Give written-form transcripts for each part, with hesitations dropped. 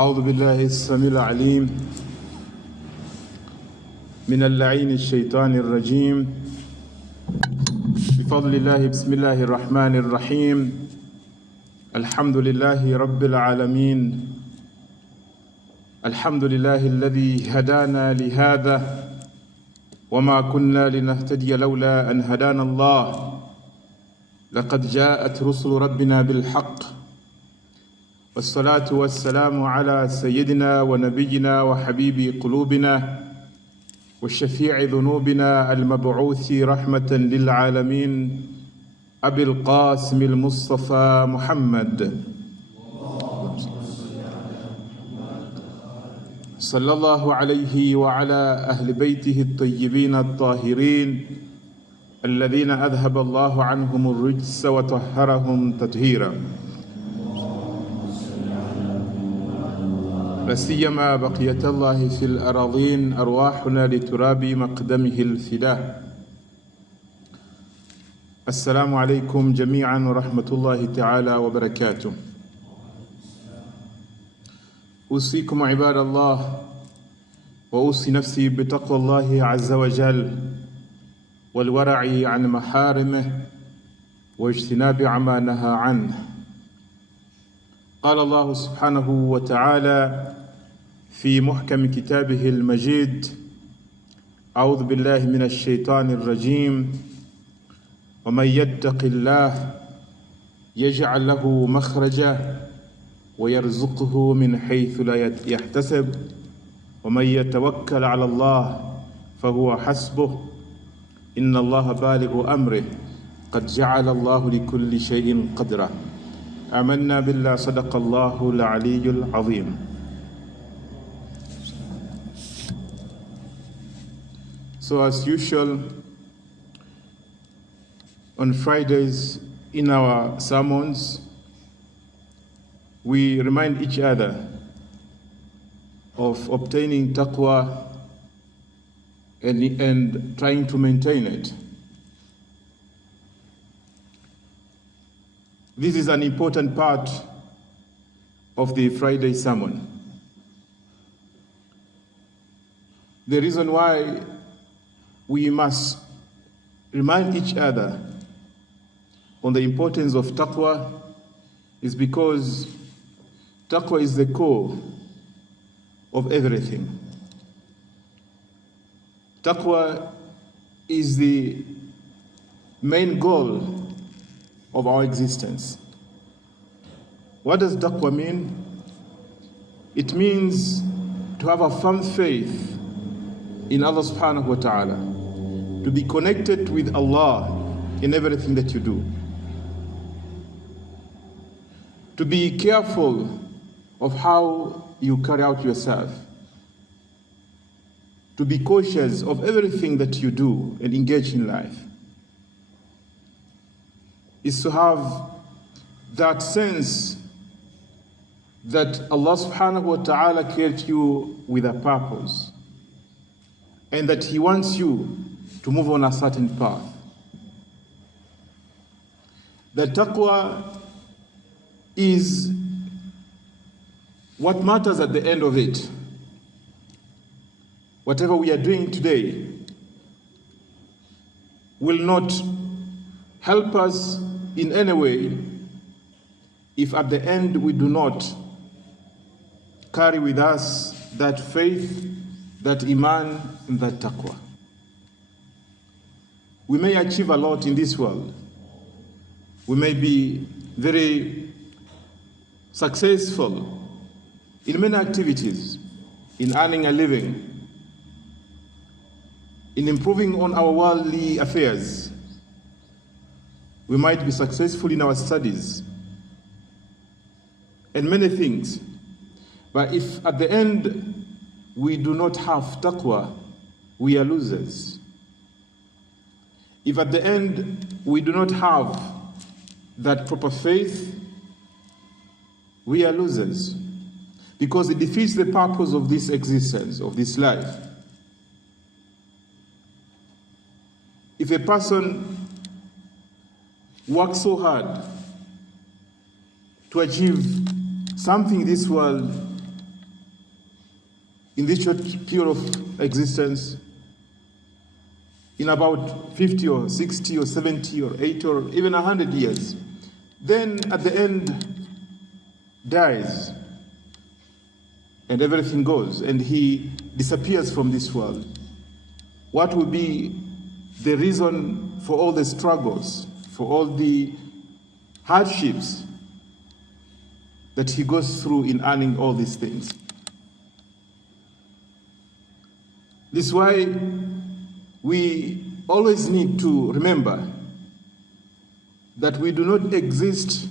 أعوذ بالله السميع العليم من اللعين الشيطان الرجيم. بفضل الله بسم الله الرحمن الرحيم. الحمد لله رب العالمين. الحمد لله الذي هدانا لهذا وما كنا لنهتدي لولا أن هدانا الله. لقد جاءت رسل ربنا بالحق، والصلاة والسلام على سيدنا ونبينا وحبيب قلوبنا والشفيع ذنوبنا المبعوث رحمة للعالمين أبي القاسم المصطفى محمد صلى الله عليه وعلى أهل بيته الطيبين الطاهرين الذين أذهب الله عنهم الرجس وطهرهم تطهيرا. لا سيما بقية الله في الأراضين أرواحنا لتراب مقدمه الفداء. السلام عليكم جميعا ورحمة الله تعالى وبركاته. أوصيكم عباد الله وأوصي نفسي بتقوى الله عز وجل والورع عن محارمه واجتناب عما نهى عنه. قال الله سبحانه وتعالى في محكم كتابه المجيد: أعوذ بالله من الشيطان الرجيم. ومن يتق الله يجعل له مخرجا ويرزقه من حيث لا يحتسب ومن يتوكل على الله فهو حسبه إن الله بالغ أمره قد جعل الله لكل شيء قدرا. آمنا بالله صدق الله العلي العظيم. So as usual, on Fridays in our sermons, we remind each other of obtaining taqwa and trying to maintain it. This is an important part of the Friday sermon. The reason why we must remind each other on the importance of taqwa is because taqwa is the core of everything. Taqwa is the main goal of our existence. What does taqwa mean? It means to have a firm faith in Allah subhanahu wa ta'ala, to be connected with Allah in everything that you do, to be careful of how you carry out yourself, to be cautious of everything that you do and engage in life, is to have that sense that Allah subhanahu wa ta'ala created you with a purpose and that He wants you to move on a certain path. The taqwa is what matters at the end of it. Whatever we are doing today will not help us in any way if at the end we do not carry with us that faith, that iman, and that taqwa. We may achieve a lot in this world. We may be very successful in many activities, in earning a living, in improving on our worldly affairs. We might be successful in our studies and many things. But if at the end we do not have taqwa, we are losers. If at the end we do not have that proper faith, we are losers, because it defeats the purpose of this existence, of this life. If a person works so hard to achieve something in this world in this short period of existence, in about 50 or 60 or 70 or 80 or even 100 years, then at the end dies and everything goes and he disappears from this world. What will be the reason for all the struggles, for all the hardships that he goes through in earning all these things? This is why we always need to remember that we do not exist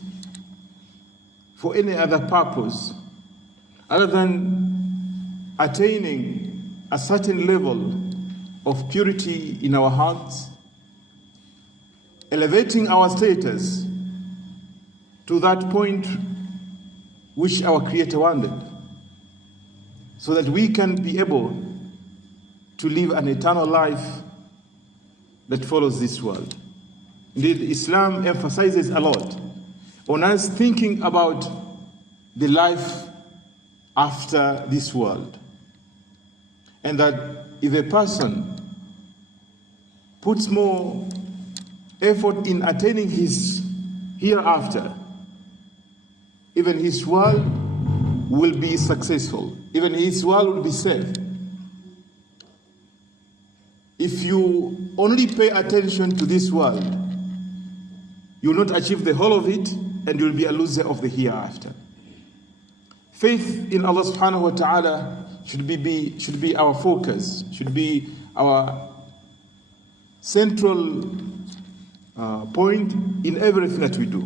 for any other purpose other than attaining a certain level of purity in our hearts, elevating our status to that point which our Creator wanted, so that we can be able to live an eternal life that follows this world. Indeed, Islam emphasizes a lot on us thinking about the life after this world. And that if a person puts more effort in attaining his hereafter, even his world will be successful, even his world will be safe. If you only pay attention to this world, you will not achieve the whole of it, and you will be a loser of the hereafter. Faith in Allah subhanahu wa ta'ala should be our focus, should be our central point in everything that we do.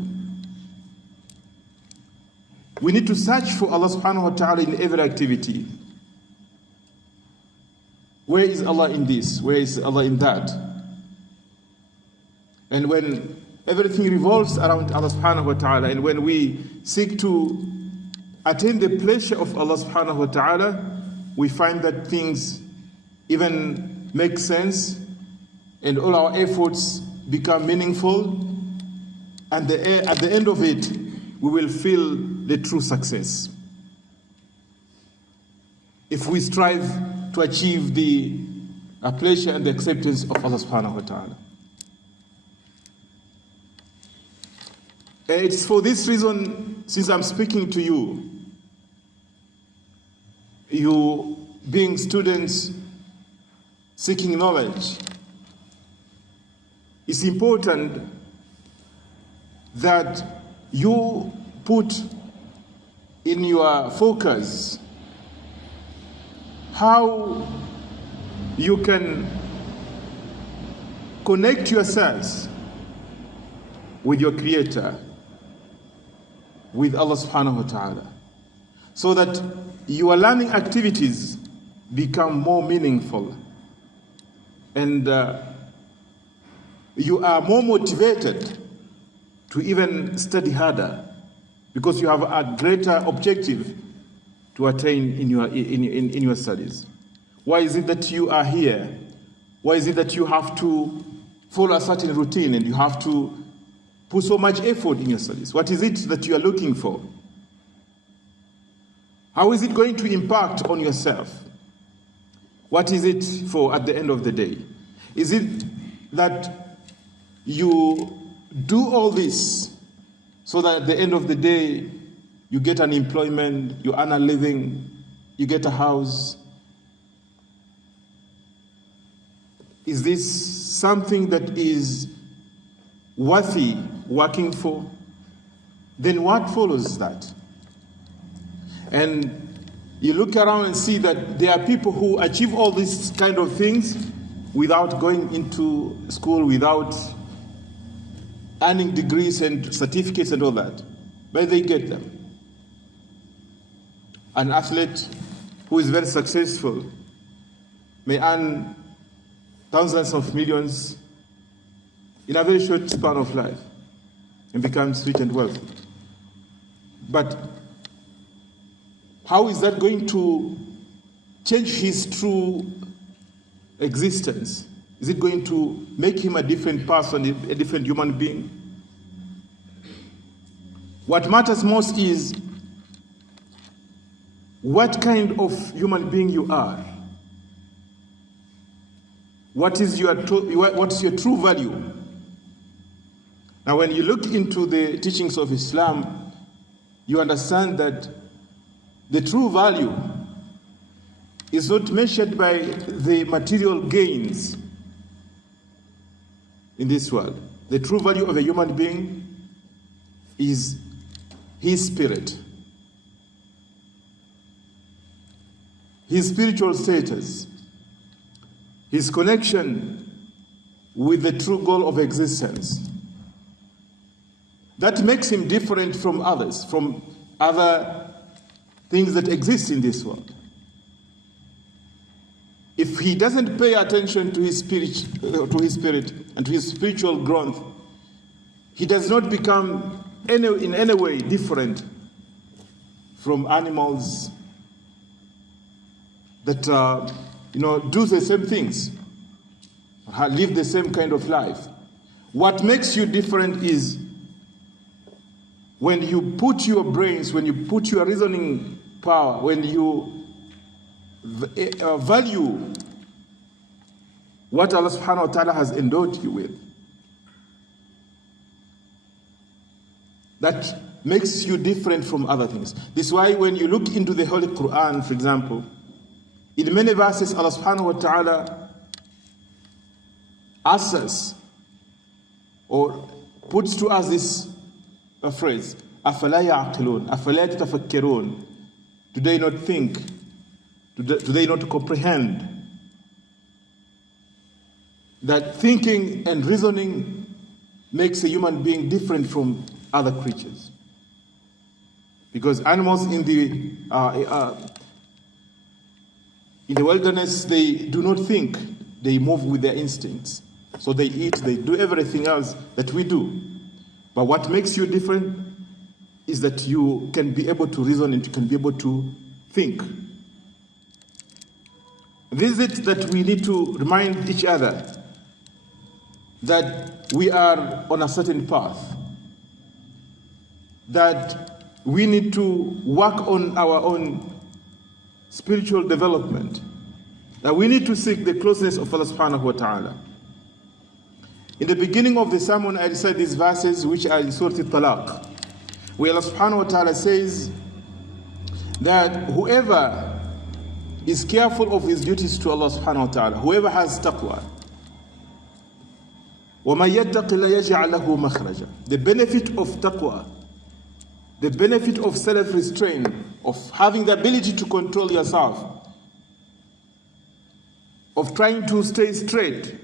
We need to search for Allah subhanahu wa ta'ala in every activity. Where is Allah in this? Where is Allah in that? And when everything revolves around Allah subhanahu wa ta'ala, and when we seek to attain the pleasure of Allah subhanahu wa ta'ala, we find that things even make sense and all our efforts become meaningful, and at the end of it, we will feel the true success. If we strive to achieve the pleasure and the acceptance of Allah subhanahu wa ta'ala. And it's for this reason, since I'm speaking to you, you being students seeking knowledge, it's important that you put in your focus how you can connect yourselves with your Creator, with Allah subhanahu wa ta'ala, so that your learning activities become more meaningful and you are more motivated to even study harder, because you have a greater objective to attain in your studies. Why is it that you are here? Why is it that you have to follow a certain routine and you have to put so much effort in your studies? What is it that you are looking for? How is it going to impact on yourself? What is it for at the end of the day? Is it that you do all this so that at the end of the day you get an employment, you earn a living, you get a house? Is this something that is worthy working for? Then what follows that? And you look around and see that there are people who achieve all these kind of things without going into school, without earning degrees and certificates and all that. But they get them. An athlete who is very successful may earn thousands of millions in a very short span of life and becomes rich and wealthy. But how is that going to change his true existence? Is it going to make him a different person, a different human being? What matters most is what kind of human being you are. What is your true value? Now, when you look into the teachings of Islam, you understand that the true value is not measured by the material gains in this world. The true value of a human being is his spirit, his spiritual status, his connection with the true goal of existence. That makes him different from others, from other things that exist in this world. If he doesn't pay attention to his spirit and to his spiritual growth, he does not become in any way different from animals that do the same things, live the same kind of life. What makes you different is when you put your brains, when you put your reasoning power, when you value what Allah subhanahu wa ta'ala has endowed you with. That makes you different from other things. This is why when you look into the Holy Quran, for example, in many verses Allah subhanahu wa ta'ala asks us or puts to us this phrase, أَفَلَا يَعْقِلُونَ أَفَلَا يَتَفَكَّرُونَ. Do they not think? Do they not comprehend that thinking and reasoning makes a human being different from other creatures? Because animals in the wilderness, they do not think, they move with their instincts. So they eat, they do everything else that we do. But what makes you different is that you can be able to reason and you can be able to think. This is it that we need to remind each other that we are on a certain path, that we need to work on our own spiritual development, that we need to seek the closeness of Allah subhanahu wa ta'ala. In the beginning of the sermon, I recited these verses which are in Surah Al-Talaq, where Allah subhanahu wa ta'ala says that whoever is careful of his duties to Allah subhanahu wa ta'ala, whoever has taqwa, وَمَن يَتَّقِ اللَّهَ يَجْعَلْ لَهُ مَخْرَجًا. The benefit of taqwa, the benefit of self-restraint, of having the ability to control yourself, of trying to stay straight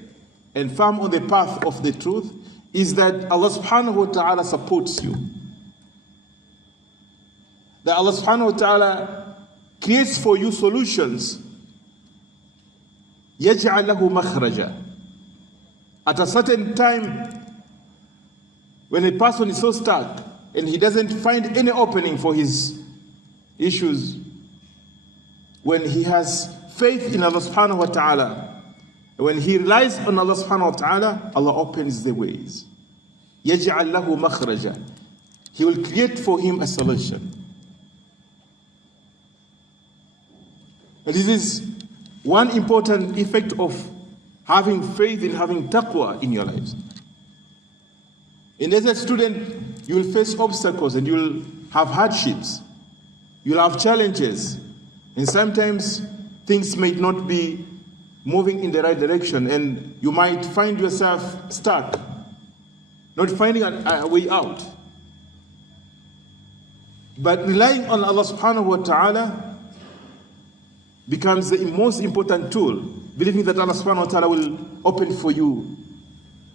and firm on the path of the truth, is that Allah subhanahu wa ta'ala supports you. That Allah subhanahu wa ta'ala creates for you solutions. يَجْعَلْ لَهُ مَخْرَجًا. At a certain time, when a person is so stuck and he doesn't find any opening for his issues, when he has faith in Allah subhanahu wa ta'ala, when he relies on Allah subhanahu wa ta'ala, Allah opens the ways. يَجْعَلْ لَهُ مَخْرَجًا. He will create for him a solution. And this is one important effect of having faith in having taqwa in your lives. And as a student, you will face obstacles and you will have hardships. You will have challenges. And sometimes things may not be moving in the right direction and you might find yourself stuck, not finding a way out. But relying on Allah subhanahu wa ta'ala becomes the most important tool, believing that Allah subhanahu wa ta'ala will open for you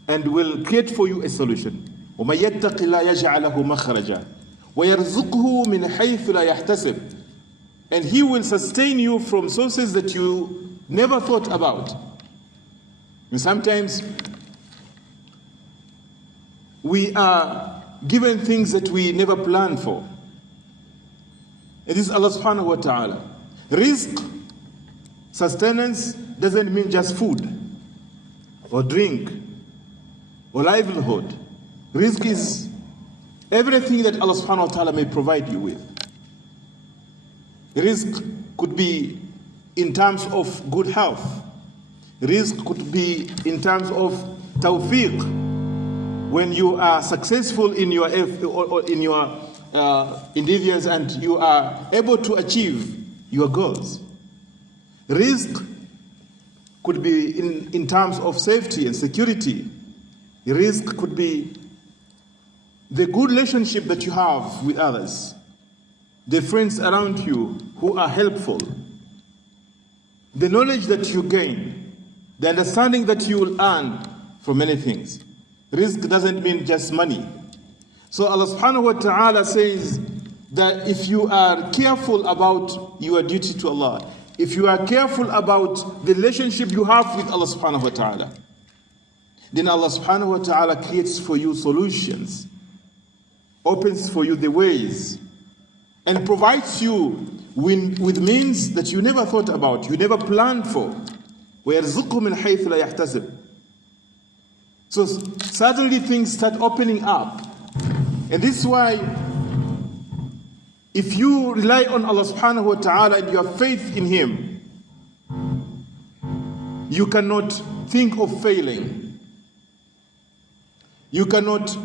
and will create for you a solution. وَمَن يَتَّقِ اللَّهَ يَجْعَلْ لَهُ مَخْرَجًا وَيَرْزُقْهُ مِنْ حَيْثُ لَا يَحْتَسِبُ. And He will sustain you from sources that you never thought about. And sometimes we are given things that we never planned for. It is Allah subhanahu wa ta'ala. Rizq, sustenance, doesn't mean just food or drink or livelihood. Rizq is everything that Allah subhanahu wa ta'ala may provide you with. Rizq could be in terms of good health. Rizq could be in terms of tawfiq, when you are successful in your endeavors and you are able to achieve your goals. Rizq could be in terms of safety and security. Rizq could be the good relationship that you have with others, the friends around you who are helpful, the knowledge that you gain, the understanding that you will earn from many things. Rizq doesn't mean just money. So Allah subhanahu wa ta'ala says that if you are careful about your duty to Allah, if you are careful about the relationship you have with Allah subhanahu wa ta'ala, then Allah subhanahu wa ta'ala creates for you solutions, opens for you the ways, and provides you with means that you never thought about, you never planned for. وَيَرْزُقْهُ مِنْ حَيْثُ لَا يَحْتَسِبُ. So suddenly things start opening up. And this is why if you rely on Allah subhanahu wa ta'ala and you have faith in Him, you cannot think of failing. You cannot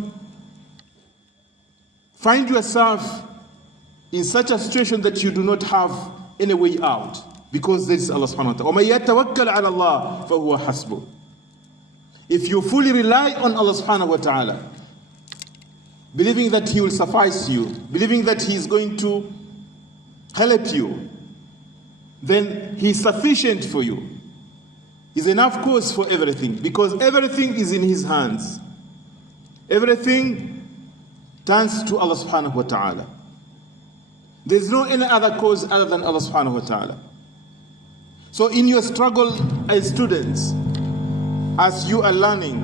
find yourself in such a situation that you do not have any way out, because this is Allah subhanahu wa ta'ala. وَمَن يَتَوَكَّلْ عَلَى اللَّهِ فَهُوَ حَسْبُهُ. If you fully rely on Allah subhanahu wa ta'ala, believing that He will suffice you, believing that He is going to help you, then He is sufficient for you. He's enough cause for everything, because everything is in His hands. Everything turns to Allah subhanahu wa ta'ala. There's no any other cause other than Allah subhanahu wa ta'ala. So in your struggle as students, as you are learning,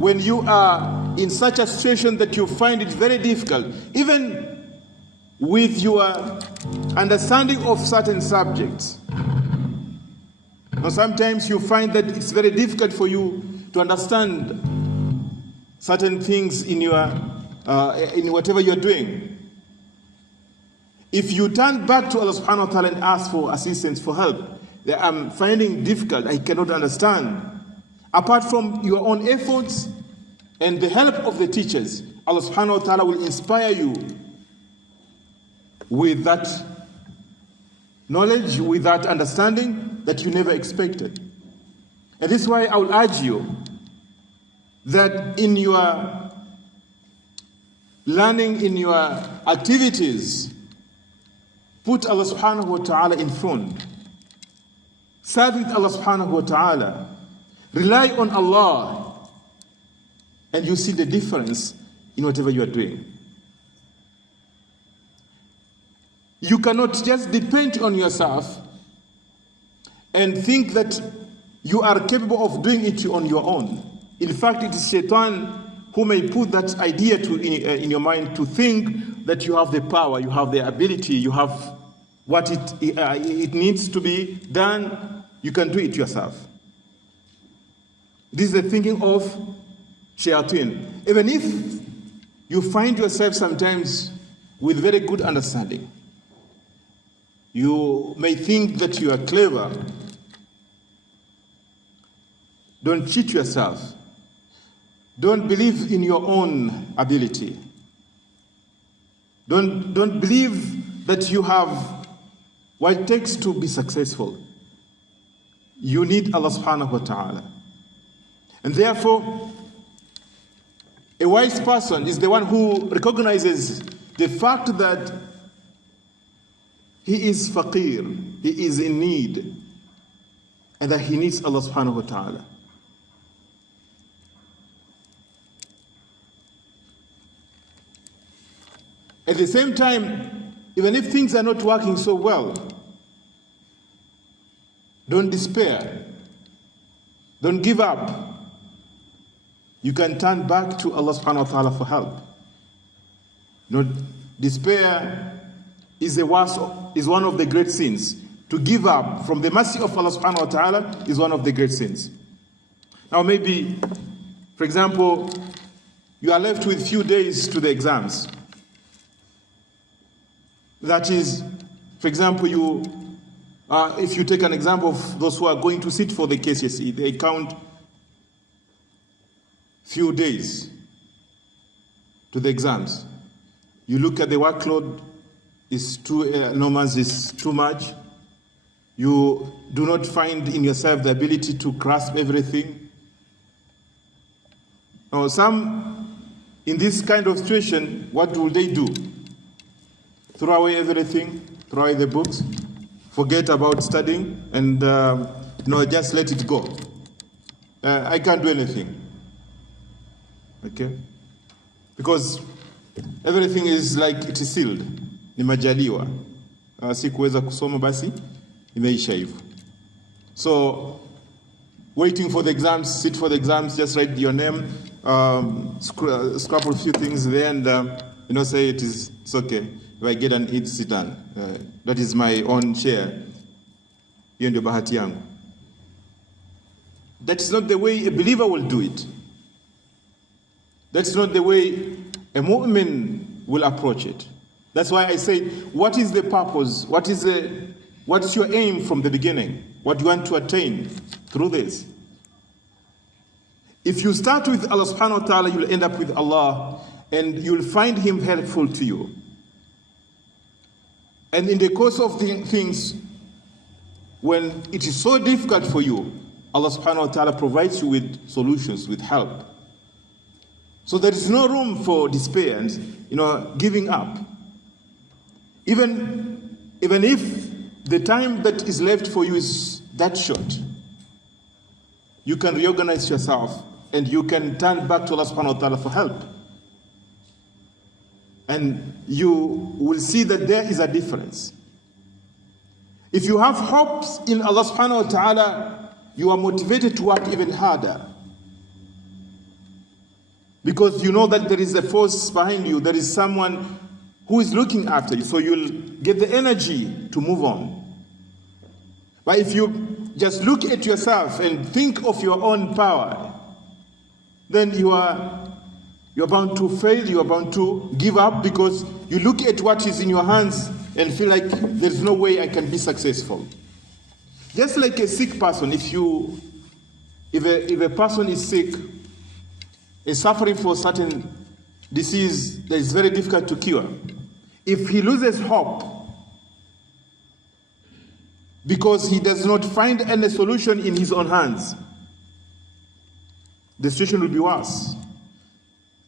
when you are in such a situation that you find it very difficult, even with your understanding of certain subjects, now sometimes you find that it's very difficult for you to understand certain things in whatever you're doing. If you turn back to Allah subhanahu wa ta'ala and ask for assistance, for help, that I'm finding difficult, I cannot understand, apart from your own efforts and the help of the teachers, Allah subhanahu wa ta'ala will inspire you with that knowledge, with that understanding that you never expected. And this is why I will urge you that in your learning, in your activities, put Allah subhanahu wa ta'ala in front. Serve with Allah subhanahu wa ta'ala. Rely on Allah. And you see the difference in whatever you are doing. You cannot just depend on yourself and think that you are capable of doing it on your own. In fact, it is Shaitan who may put that idea in your mind to think that you have the power, you have the ability, you have what it needs to be done, you can do it yourself. This is the thinking of Shaitan. Even if you find yourself sometimes with very good understanding, you may think that you are clever. Don't cheat yourself. Don't believe in your own ability. Don't believe that you have what it takes to be successful. You need Allah subhanahu wa ta'ala. And therefore, a wise person is the one who recognizes the fact that he is faqir, he is in need, and that he needs Allah subhanahu wa ta'ala. At the same time, even if things are not working so well, don't despair. Don't give up. You can turn back to Allah subhanahu wa ta'ala for help. Despair is one of the great sins. To give up from the mercy of Allah subhanahu wa ta'ala is one of the great sins. Now maybe, for example, you are left with few days to the exams. That is, For example, if you take an example of those who are going to sit for the KCSE, they count few days to the exams. You look at the workload, is too enormous, is too much. You do not find in yourself the ability to grasp everything. Now, some in this kind of situation, what will they do? Throw away everything, throw away the books, forget about studying, and just let it go. I can't do anything. Okay? Because everything is like it is sealed. Ni majaliwa. Sikuweza kusoma basi, imeisha hivyo. So, waiting for the exams, sit for the exams, just write your name, scrap a few things there, and say it's okay. If I get an it, sit down. That is my own share. Hiyo ndio bahati yangu. That is not the way a believer will do it. That's not the way a mu'min will approach it. That's why I say, what is the purpose? What's your aim from the beginning? What do you want to attain through this? If you start with Allah subhanahu wa ta'ala, you'll end up with Allah, and you'll find Him helpful to you. And in the course of things, when it is so difficult for you, Allah subhanahu wa ta'ala provides you with solutions, with help. So there is no room for despair and giving up. Even if the time that is left for you is that short, you can reorganize yourself and you can turn back to Allah subhanahu wa ta'ala for help. And you will see that there is a difference. If you have hopes in Allah subhanahu wa ta'ala, you are motivated to work even harder. Because you know that there is a force behind you, there is someone who is looking after you, so you'll get the energy to move on. But if you just look at yourself and think of your own power, then you are bound to fail, you are bound to give up, because you look at what is in your hands and feel like there's no way I can be successful. Just like a sick person, if a person is sick, is suffering for a certain disease that is very difficult to cure, if he loses hope because he does not find any solution in his own hands, the situation will be worse.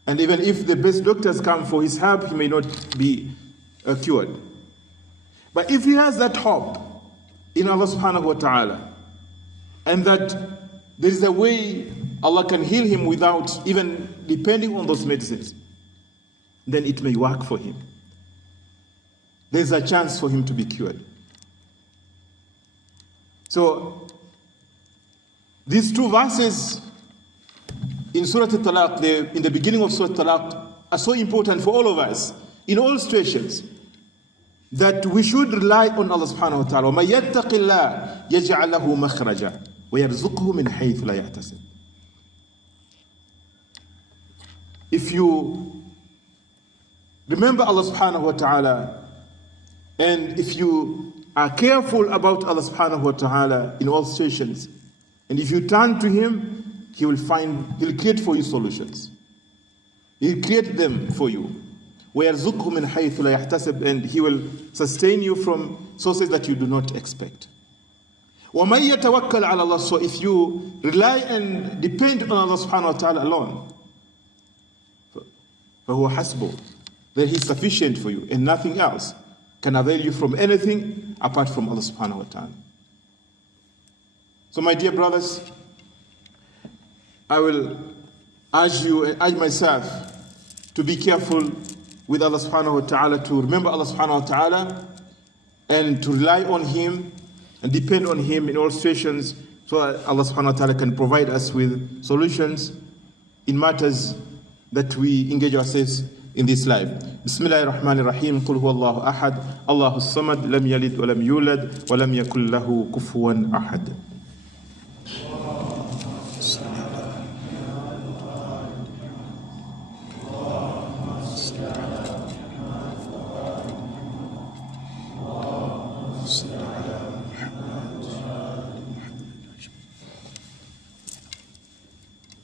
And even if the best doctors come for his help, he may not be cured. But if he has that hope in Allah subhanahu wa ta'ala, and that there is a way Allah can heal him without even depending on those medicines, then it may work for him. There's a chance for him to be cured. So, these two verses in Surah Al-Talaq, in the beginning of Surah Al-Talaq, are so important for all of us, in all situations, that we should rely on Allah subhanahu wa ta'ala. وَمَن يَتَّقِ اللَّهَ يَجْعَلْ لَهُ مَخْرَجًا وَيَرْزُقْهُ مِنْ حَيْثُ لَا يَحْتَسِبُ. If you remember Allah subhanahu wa ta'ala, and if you are careful about Allah subhanahu wa ta'ala in all situations, and if you turn to Him, He'll create for you solutions. He'll create them for you. وَيَرْزُقْهُ مِنْ حَيْثُ لَا يَحْتَسِبُ, and He will sustain you from sources that you do not expect. وَمَن يَتَوَكَّلْ عَلَى اللَّهِ. So if you rely and depend on Allah subhanahu wa ta'ala alone, فَهُوَ حَسْبُهُ, then He is sufficient for you, and nothing else can avail you from anything apart from Allah subhanahu wa ta'ala. So my dear brothers, I will urge myself to be careful with Allah subhanahu wa ta'ala, to remember Allah subhanahu wa ta'ala, and to rely on Him and depend on Him in all situations, so that Allah subhanahu wa ta'ala can provide us with solutions in matters that we engage ourselves in this life. Bismillahir Rahmanir Rahim. Qul huwallahu ahad, Allahus samad, lam yalid wa lam yulad, wa lam yakul lahu kufuwan ahad.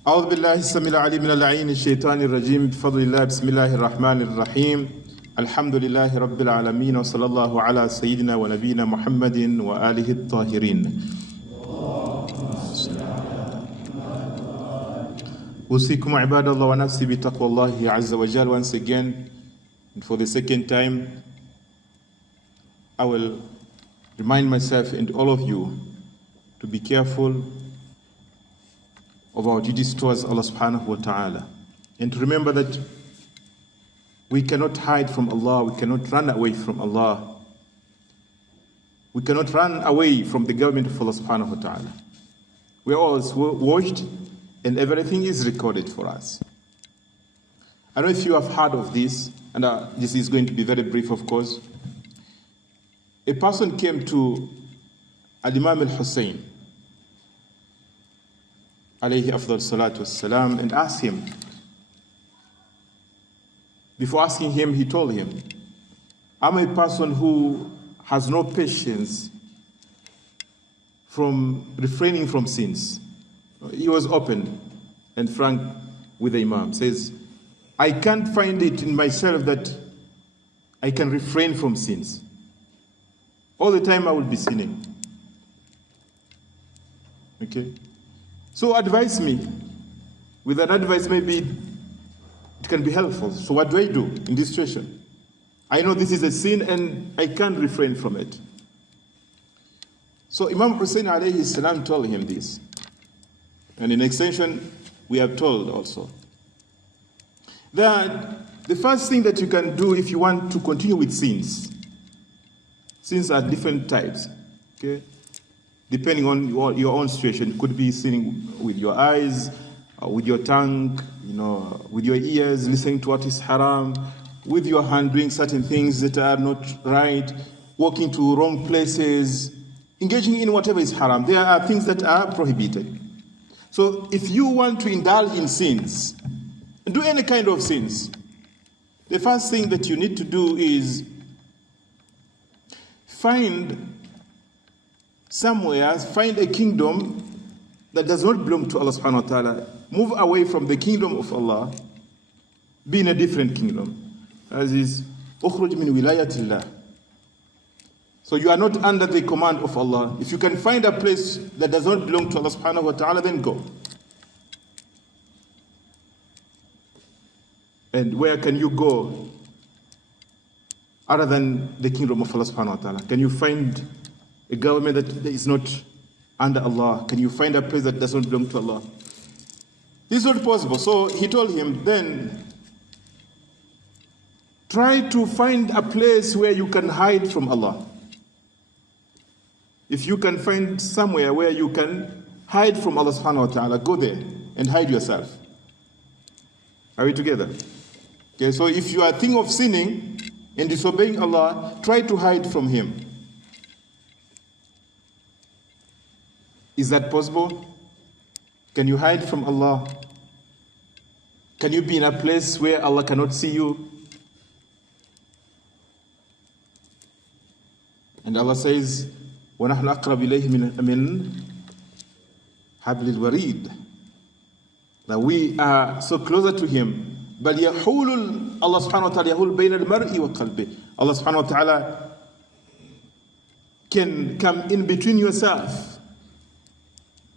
أعوذ بالله السميع العليم من اللعين الشيطان الرجيم بفضل الله بسم الله الرحمن الرحيم الحمد لله رب العالمين وصلى الله على سيدنا ونبينا محمد وآله الطاهرين. أوصيكم عباد الله ونفسي بتقوى الله عز وجل. Once again, and for the second time, I will remind myself and all of you to be careful of our duties towards Allah subhanahu wa ta'ala, and to remember that we cannot hide from Allah, we cannot run away from Allah, we cannot run away from the government of Allah subhanahu wa ta'ala. We are always watched and everything is recorded for us. I don't know if you have heard of this, and this is going to be very brief, of course. A person came to Al-Imam al-Hussein alayhi afdal salatu wassalam and asked him. Before asking him, he told him, I'm a person who has no patience from refraining from sins. He was open and frank with the Imam. Says, I can't find it in myself that I can refrain from sins. All the time I will be sinning. Okay? So advise me. With that advice, maybe it can be helpful. So what do I do in this situation? I know this is a sin and I can't refrain from it. So Imam Hussein alayhi salam told him this. And in extension, we have told also that the first thing that you can do if you want to continue with sins are different types, okay? Depending on your own situation. It could be sinning with your eyes, with your tongue, with your ears, listening to what is haram, with your hand doing certain things that are not right, walking to wrong places, engaging in whatever is haram. There are things that are prohibited. So if you want to indulge in sins, do any kind of sins, the first thing that you need to do is find a kingdom that does not belong to Allah subhanahu wa ta'ala. Move away from the kingdom of Allah, be in a different kingdom. As is, ukhruj min wilayatillah. So you are not under the command of Allah. If you can find a place that does not belong to Allah subhanahu wa ta'ala, then go. And where can you go other than the kingdom of Allah subhanahu wa ta'ala? Can you find a government that is not under Allah? Can you find a place that does not belong to Allah? This is not possible. So he told him, then try to find a place where you can hide from Allah. If you can find somewhere where you can hide from Allah subhanahu wa ta'ala, go there and hide yourself. Are we together? Okay, so if you are thinking of sinning and disobeying Allah, try to hide from Him. Is that possible? Can you hide from Allah? Can you be in a place where Allah cannot see you? And Allah says, وَنَحْنُ أَقْرَبُ إِلَيْهِ مِنْ حَبْلِ الْوَرِيدِ. That we are so closer to Him. بَلْ يَحُولُ Allah subhanahu wa ta'ala يَحُولُ بَيْنَ الْمَرْءِ وَقَلْبِهِ. Allah subhanahu wa ta'ala can come in between yourself.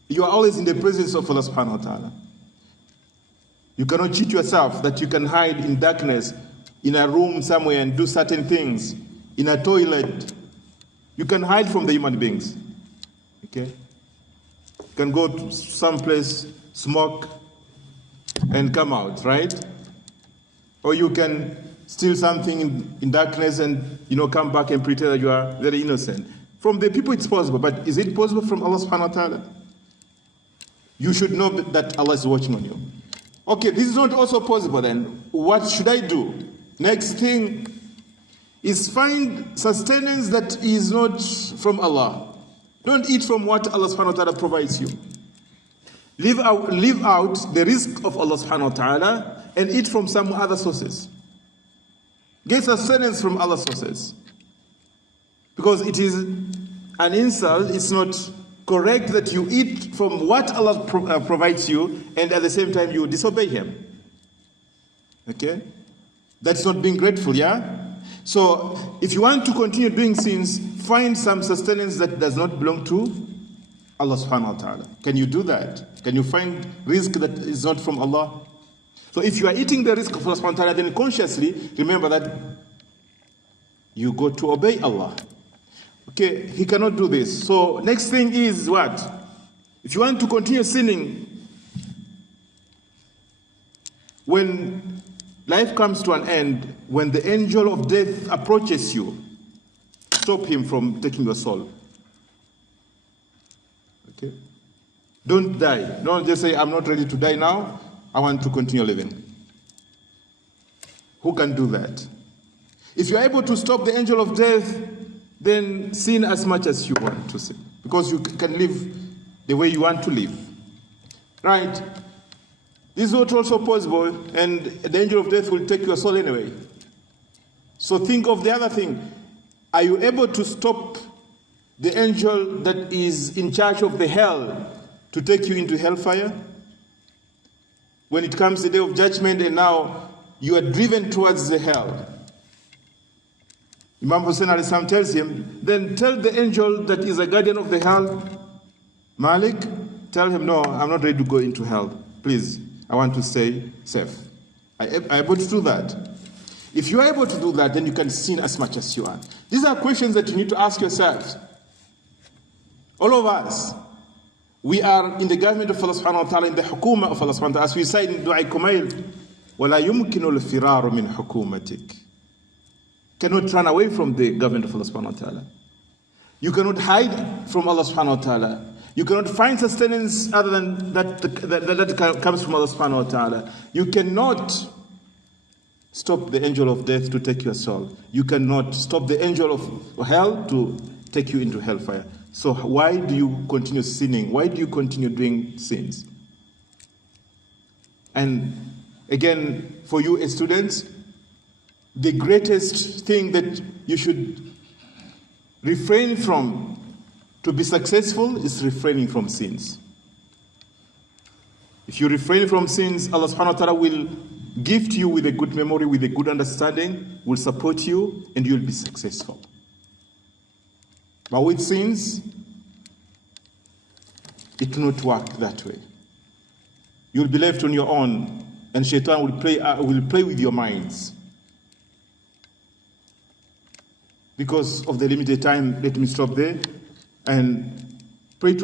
You are always in the presence of Allah subhanahu wa ta'ala. You cannot cheat yourself that you can hide in darkness, in a room somewhere and do certain things, in a toilet. You can hide from the human beings. Okay? You can go to some place, smoke, and come out, right? Or you can steal something in darkness and come back and pretend that you are very innocent. From the people it's possible, but is it possible from Allah subhanahu wa ta'ala? You should know that Allah is watching on you. Okay, this is not also possible then. What should I do? Next thing is find sustenance that is not from Allah. Don't eat from what Allah subhanahu wa ta'ala provides you. Leave out the rizq of Allah subhanahu wa ta'ala and eat from some other sources. Get sustenance from other sources. Because it is an insult, it's not correct that you eat from what Allah provides you, and at the same time you disobey Him. Okay? That's not being grateful, yeah? So, if you want to continue doing sins, find some sustenance that does not belong to Allah subhanahu wa ta'ala. Can you do that? Can you find rizq that is not from Allah? So if you are eating the rizq of Allah subhanahu wa ta'ala, then consciously remember that you go to obey Allah. Okay, He cannot do this. So next thing is what? If you want to continue sinning, when life comes to an end, when the angel of death approaches you, stop him from taking your soul. Okay? Don't die. Don't just say, I'm not ready to die now. I want to continue living. Who can do that? If you're able to stop the angel of death, then sin as much as you want to sin. Because you can live the way you want to live. Right? This is not also possible, and the angel of death will take your soul anyway. So think of the other thing. Are you able to stop the angel that is in charge of the hell to take you into hellfire? When it comes the day of judgment and now you are driven towards the hell. Imam Hussein alayhi salam tells him, then tell the angel that is a guardian of the hell, Malik, tell him, no, I'm not ready to go into hell. Please, I want to stay safe. Are you able to do that? If you are able to do that, then you can sin as much as you want. These are questions that you need to ask yourselves. All of us, we are in the government of Allah subhanahu wa ta'ala, in the hukuma of Allah subhanahu wa ta'ala. As we say in Dua Kumail, وَلَا يُمْكِنُ الْفِرَارُ مِنْ حُكُومَتِكَ. Cannot run away from the government of Allah subhanahu wa ta'ala. You cannot hide from Allah subhanahu wa ta'ala. You cannot find sustenance other than that comes from Allah subhanahu wa ta'ala. You cannot stop the angel of death to take your soul. You cannot stop the angel of hell to take you into hellfire. So why do you continue sinning? Why do you continue doing sins? And again, for you as students, the greatest thing that you should refrain from to be successful is refraining from sins. If you refrain from sins, Allah subhanahu wa ta'ala will gift you with a good memory, with a good understanding, will support you, and you'll be successful. But with sins, it will not work that way. You'll be left on your own, and Shaitan will play with your minds. Because of the limited time, let me stop there and pray to